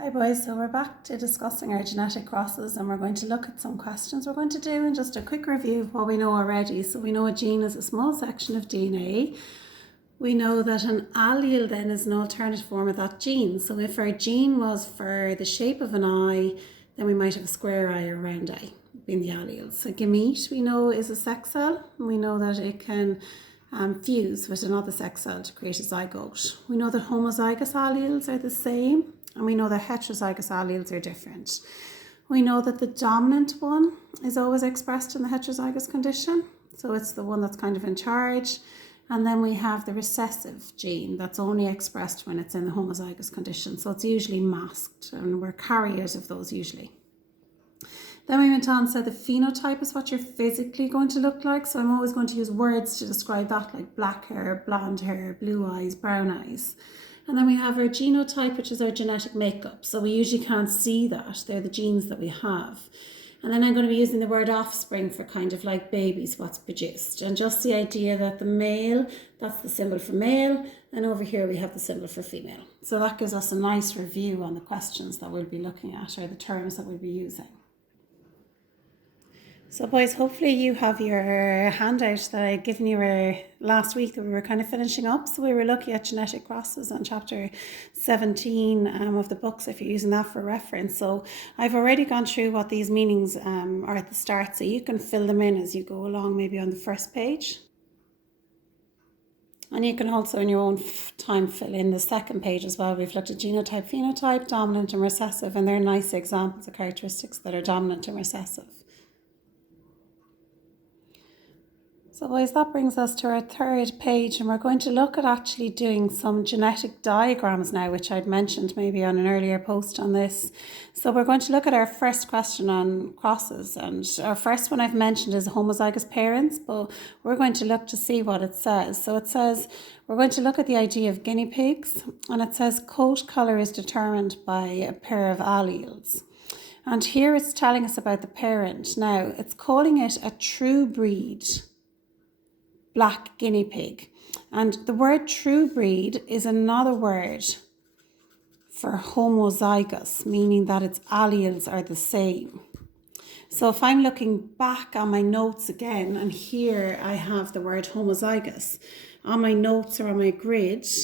Hi boys, so we're back to discussing our genetic crosses and we're going to look at some questions we're going to do and just a quick review of what we know already. So we know a gene is a small section of DNA. We know that an allele then is an alternate form of that gene. So if our gene was for the shape of an eye, then we might have a square eye or a round eye being the alleles. So gamete we know is a sex cell. We know that it can fuse with another sex cell to create a zygote. We know that homozygous alleles are the same. And we know that heterozygous alleles are different. We know that the dominant one is always expressed in the heterozygous condition. So it's the one that's kind of in charge. And then we have the recessive gene that's only expressed when it's in the homozygous condition. So it's usually masked and we're carriers of those usually. Then we went on and said the phenotype is what you're physically going to look like. So I'm always going to use words to describe that, like black hair, blonde hair, blue eyes, brown eyes. And then we have our genotype, which is our genetic makeup. So we usually can't see that. They're the genes that we have. And then I'm going to be using the word offspring for kind of like babies, what's produced. And just the idea that the male, that's the symbol for male. And over here we have the symbol for female. So that gives us a nice review on the questions that we'll be looking at or the terms that we'll be using. So boys, hopefully you have your handout that I given you last week that we were kind of finishing up. So we were looking at genetic crosses on chapter 17 of the books, if you're using that for reference. So I've already gone through what these meanings are at the start, so you can fill them in as you go along, maybe on the first page. And you can also in your own time fill in the second page as well. We've looked at genotype, phenotype, dominant and recessive, and they're nice examples of characteristics that are dominant and recessive. So boys, that brings us to our third page, and we're going to look at actually doing some genetic diagrams now, which I'd mentioned maybe on an earlier post on this. So we're going to look at our first question on crosses, and our first one I've mentioned is homozygous parents, but we're going to look to see what it says. So it says, we're going to look at the idea of guinea pigs, and it says coat colour is determined by a pair of alleles. And here it's telling us about the parent. Now, it's calling it a true breed black guinea pig, and the word true breed is another word for homozygous, meaning that its alleles are the same. So if I'm looking back on my notes again, and here I have the word homozygous on my notes or on my grid,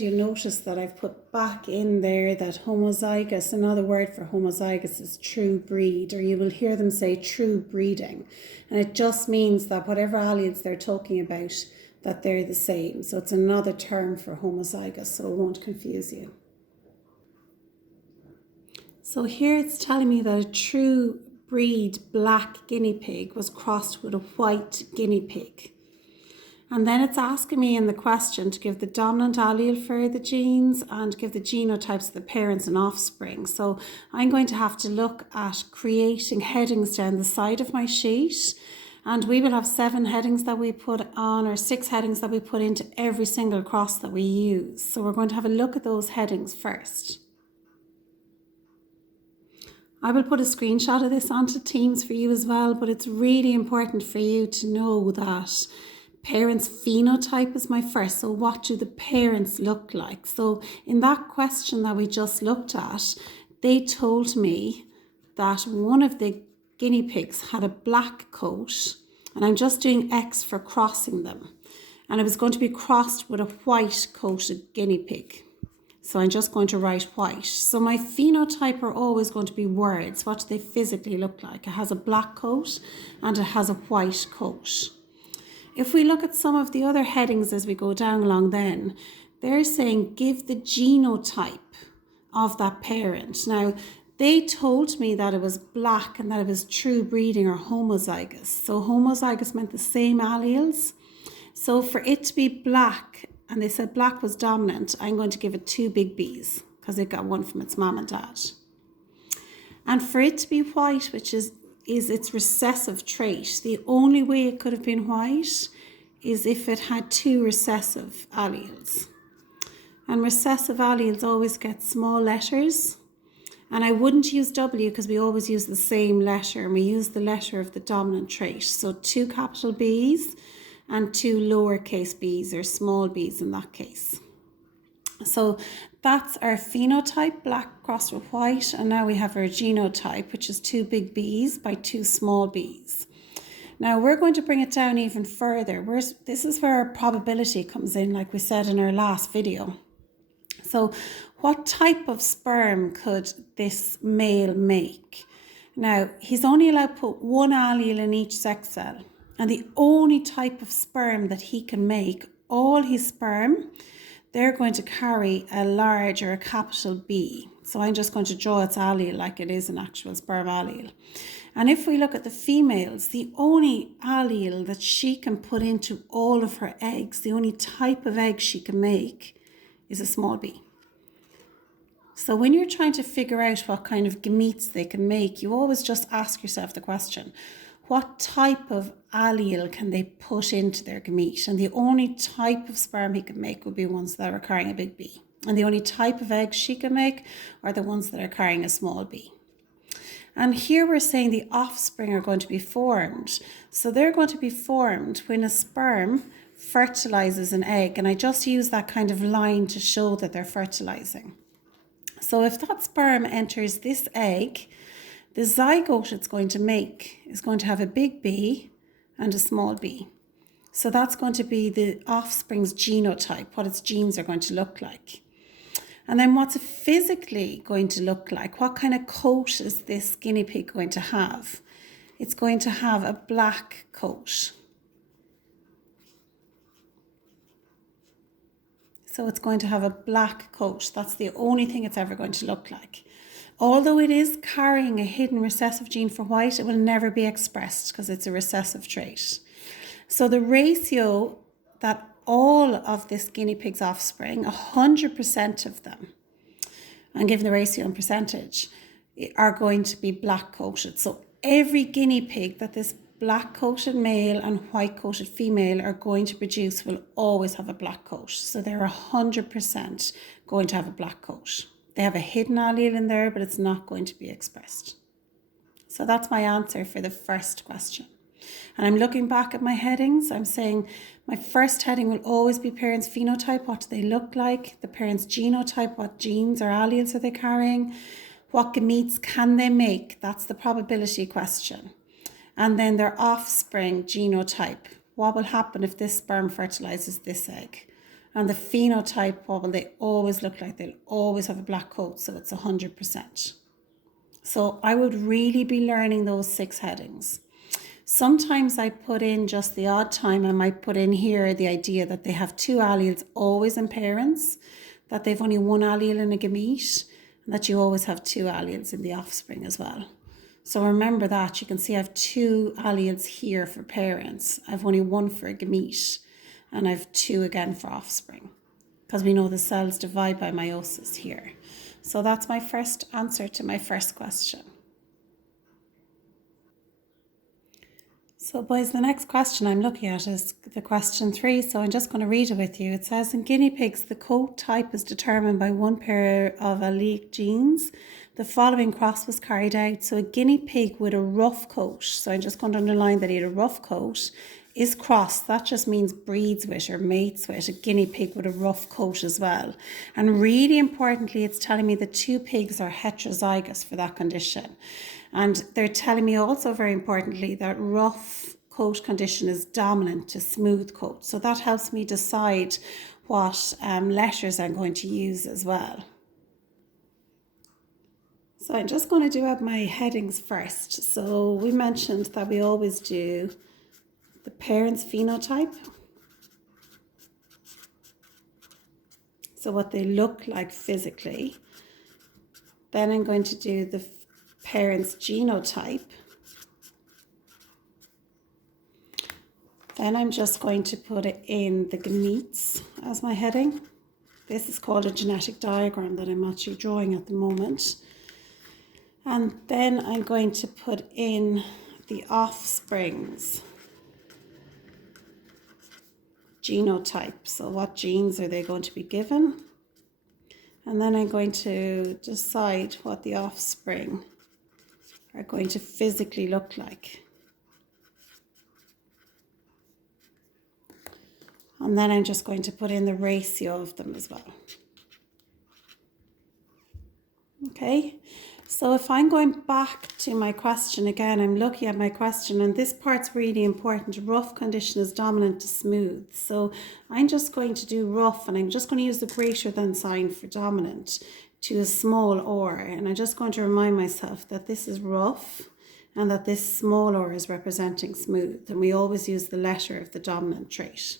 you'll notice that I've put back in there that homozygous, another word for homozygous is true breed, or you will hear them say true breeding. And it just means that whatever alleles they're talking about, that they're the same. So it's another term for homozygous, so it won't confuse you. So here it's telling me that a true breed black guinea pig was crossed with a white guinea pig. And then it's asking me in the question to give the dominant allele for the genes and give the genotypes of the parents and offspring. So I'm going to have to look at creating headings down the side of my sheet. And we will have 7 headings that we put on, or 6 headings that we put into every single cross that we use. So we're going to have a look at those headings first. I will put a screenshot of this onto Teams for you as well, but it's really important for you to know that parents' phenotype is my first. So what do the parents look like? So in that question that we just looked at, they told me that one of the guinea pigs had a black coat, and I'm just doing X for crossing them. And it was going to be crossed with a white coated guinea pig. So I'm just going to write white. So my phenotype are always going to be words. What do they physically look like? It has a black coat and it has a white coat. If we look at some of the other headings as we go down along then, they're saying give the genotype of that parent. Now, they told me that it was black and that it was true breeding or homozygous. So homozygous meant the same alleles. So for it to be black, and they said black was dominant, I'm going to give it 2 big B's because it got one from its mom and dad. And for it to be white, which is its recessive trait, the only way it could have been white is if it had 2 recessive alleles. And recessive alleles always get small letters. And I wouldn't use W because we always use the same letter, and we use the letter of the dominant trait. So 2 capital B's and 2 lowercase b's or small b's in that case. So that's our phenotype, black crossed with white, and now we have our genotype, which is 2 big B's by 2 small b's. Now we're going to bring it down even further. This is where our probability comes in, like we said in our last video. So what type of sperm could this male make? Now, he's only allowed to put 1 allele in each sex cell, and the only type of sperm that he can make, all his sperm, they're going to carry a large or a capital B. So I'm just going to draw its allele like it is an actual sperm allele. And if we look at the females, the only allele that she can put into all of her eggs, the only type of egg she can make, is a small b. So when you're trying to figure out what kind of gametes they can make, you always just ask yourself the question, what type of allele can they put into their gamete? And the only type of sperm he can make would be ones that are carrying a big B. And the only type of eggs she can make are the ones that are carrying a small b. And here we're saying the offspring are going to be formed. So they're going to be formed when a sperm fertilizes an egg. And I just use that kind of line to show that they're fertilizing. So if that sperm enters this egg, the zygote it's going to make is going to have a big B and a small b. So that's going to be the offspring's genotype, what its genes are going to look like. And then what's it physically going to look like? What kind of coat is this guinea pig going to have? It's going to have a black coat. So it's going to have a black coat. That's the only thing it's ever going to look like. Although it is carrying a hidden recessive gene for white, it will never be expressed because it's a recessive trait. So the ratio that all of this guinea pig's offspring, 100% of them, and given the ratio and percentage, are going to be black coated. So every guinea pig that this black coated male and white coated female are going to produce will always have a black coat. So they're 100% going to have a black coat. They have a hidden allele in there, but it's not going to be expressed. So that's my answer for the first question. And I'm looking back at my headings. I'm saying my first heading will always be parents' phenotype. What do they look like? The parents' genotype. What genes or alleles are they carrying? What gametes can they make? That's the probability question. And then their offspring genotype. What will happen if this sperm fertilizes this egg? And the phenotype, what will they always look like? They'll always have a black coat, so it's 100%. So I would really be learning those 6 headings. Sometimes I put in just the odd time, I might put in here the idea that they have 2 alleles always in parents, that they've only 1 allele in a gamete, and that you always have 2 alleles in the offspring as well. So remember that. You can see I have 2 alleles here for parents. I've only 1 for a gamete, and I've 2 again for offspring, because we know the cells divide by meiosis here. So that's my first answer to my first question. So boys, the next question I'm looking at is the question 3. So I'm just going to read it with you. It says, in guinea pigs, the coat type is determined by 1 pair of allelic genes. The following cross was carried out. So a guinea pig with a rough coat, so I'm just going to underline that he had a rough coat, is crossed. That just means breeds with or mates with a guinea pig with a rough coat as well. And really importantly, it's telling me the 2 pigs are heterozygous for that condition. And they're telling me also very importantly that rough coat condition is dominant to smooth coat. So that helps me decide what letters I'm going to use as well. So I'm just going to do up my headings first. So we mentioned that we always do the parent's phenotype. So what they look like physically. Then I'm going to do the parent's genotype. Then I'm just going to put it in the gametes as my heading. This is called a genetic diagram that I'm actually drawing at the moment. And then I'm going to put in the offspring's genotype. So what genes are they going to be given? And then I'm going to decide what the offspring are going to physically look like. And then I'm just going to put in the ratio of them as well. Okay, so if I'm going back to my question again, I'm looking at my question, and this part's really important. Rough condition is dominant to smooth. So I'm just going to do rough, and I'm just going to use the greater than sign for dominant to a small or. And I'm just going to remind myself that this is rough and that this small or is representing smooth. And we always use the letter of the dominant trait.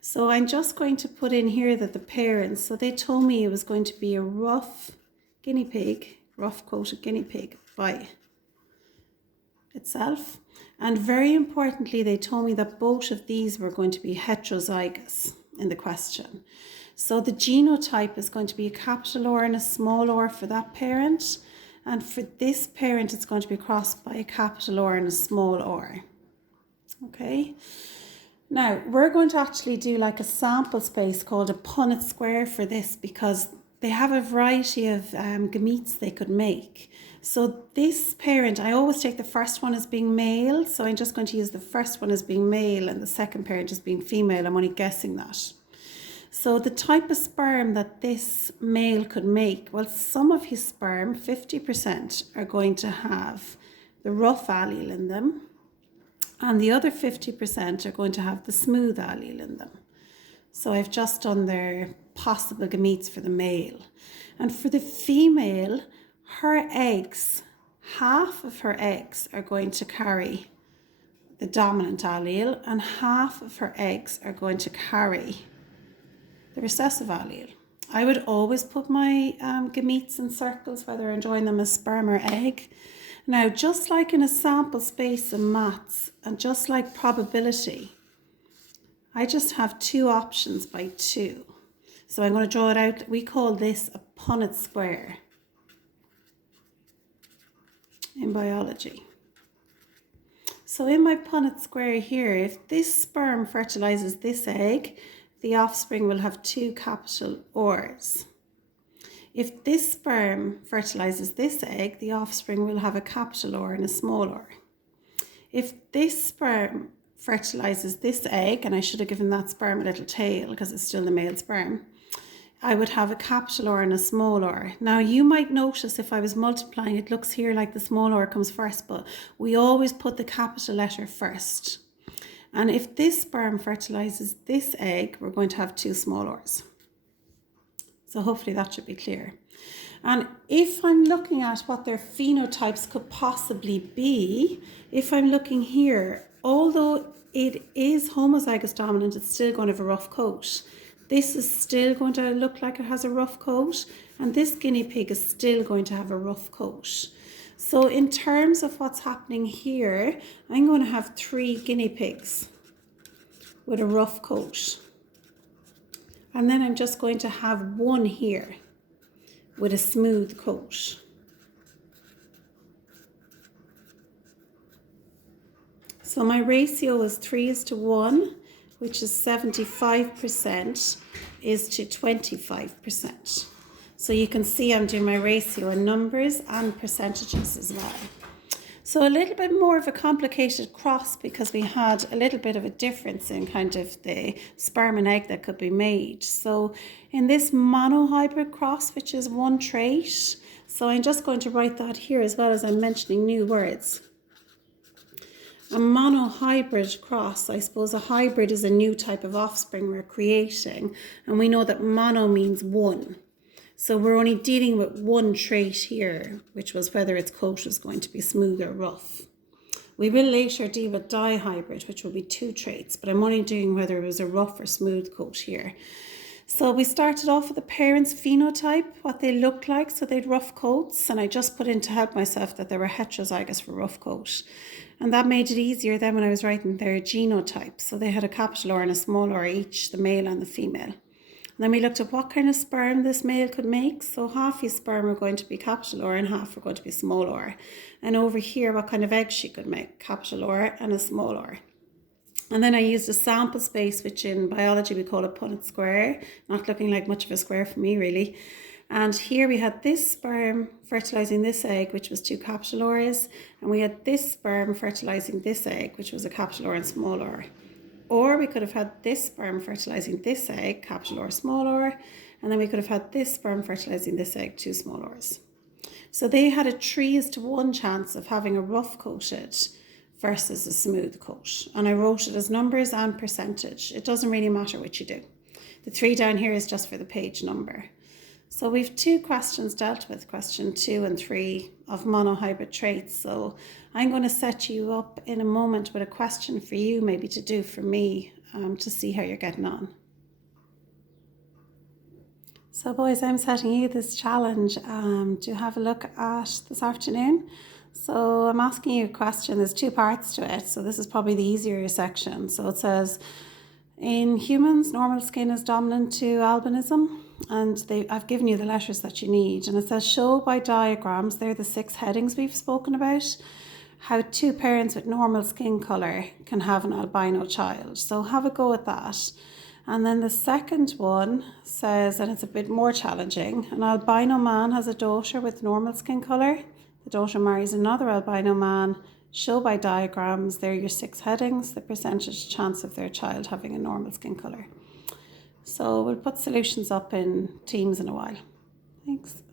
So I'm just going to put in here that the parents, so they told me it was going to be a rough guinea pig, rough coated guinea pig by itself. And very importantly, they told me that both of these were going to be heterozygous in the question. So the genotype is going to be a capital R and a small r for that parent. And for this parent, it's going to be crossed by a capital R and a small r. Okay. Now, we're going to actually do like a sample space called a Punnett square for this, because they have a variety of gametes they could make. So this parent, I always take the first one as being male. So I'm just going to use the first one as being male and the second parent as being female. I'm only guessing that. So the type of sperm that this male could make, well, some of his sperm, 50%, are going to have the rough allele in them. And the other 50% are going to have the smooth allele in them. So I've just done their possible gametes for the male. And for the female, her eggs, half of her eggs are going to carry the dominant allele, and half of her eggs are going to carry the recessive allele. I would always put my gametes in circles, whether I'm drawing them as sperm or egg. Now, just like in a sample space in maths, and just like probability, I just have two options by two. So I'm going to draw it out. We call this a Punnett square in biology. So in my Punnett square here, if this sperm fertilizes this egg, the offspring will have two capital R's. If this sperm fertilizes this egg, the offspring will have a capital R and a small r. If this sperm fertilizes this egg, and I should have given that sperm a little tail because it's still the male sperm, I would have a capital R and a small r. Now you might notice if I was multiplying, it looks here like the small r comes first, but we always put the capital letter first. And if this sperm fertilizes this egg, we're going to have two small r's. So hopefully that should be clear. And if I'm looking at what their phenotypes could possibly be, if I'm looking here, although it is homozygous dominant, it's still going to have a rough coat. This is still going to look like it has a rough coat, and this guinea pig is still going to have a rough coat. So in terms of what's happening here, I'm going to have 3 guinea pigs with a rough coat. And then I'm just going to have 1 here with a smooth coat. So my ratio is 3:1, which is 75% is to 25%. So you can see I'm doing my ratio in numbers and percentages as well. So a little bit more of a complicated cross because we had a little bit of a difference in kind of the sperm and egg that could be made. So in this monohybrid cross, which is 1 trait, so I'm just going to write that here as well as I'm mentioning new words. A monohybrid cross, I suppose a hybrid is a new type of offspring we're creating, and we know that mono means 1. So we're only dealing with 1 trait here, which was whether its coat is going to be smooth or rough. We will later deal with dihybrid, which will be 2 traits, but I'm only doing whether it was a rough or smooth coat here. So we started off with the parents' phenotype, what they looked like. So they had rough coats, and I just put in to help myself that they were heterozygous for rough coat. And that made it easier then when I was writing their genotype. So they had a capital R and a small r each, the male and the female. And then we looked at what kind of sperm this male could make. So half his sperm are going to be capital R and half are going to be small r. And over here, what kind of eggs she could make, capital R and a small r. And then I used a sample space, which in biology we call a Punnett square, not looking like much of a square for me really. And here we had this sperm fertilizing this egg, which was 2 capital R's, and we had this sperm fertilizing this egg, which was a capital R and small r. Or we could have had this sperm fertilizing this egg, capital or small r, and then we could have had this sperm fertilizing this egg, 2 small r's. So they had a 3:1 chance of having a rough coated versus a smooth coat. And I wrote it as numbers and percentage. It doesn't really matter what you do. The 3 down here is just for the page number. So we've 2 questions dealt with, question 2 and 3 of monohybrid traits. So I'm going to set you up in a moment with a question for you maybe to do for me to see how you're getting on. So boys, I'm setting you this challenge to have a look at this afternoon. So I'm asking you a question. There's 2 parts to it. So this is probably the easier section. So it says, in humans, normal skin is dominant to albinism. And I've given you the letters that you need. And it says, show by diagrams, they're the 6 headings we've spoken about, how 2 parents with normal skin colour can have an albino child. So have a go at that. And then the second one says, and it's a bit more challenging, an albino man has a daughter with normal skin colour. The daughter marries another albino man. Show by diagrams, they're your 6 headings, the percentage chance of their child having a normal skin colour. So we'll put solutions up in Teams in a while. Thanks.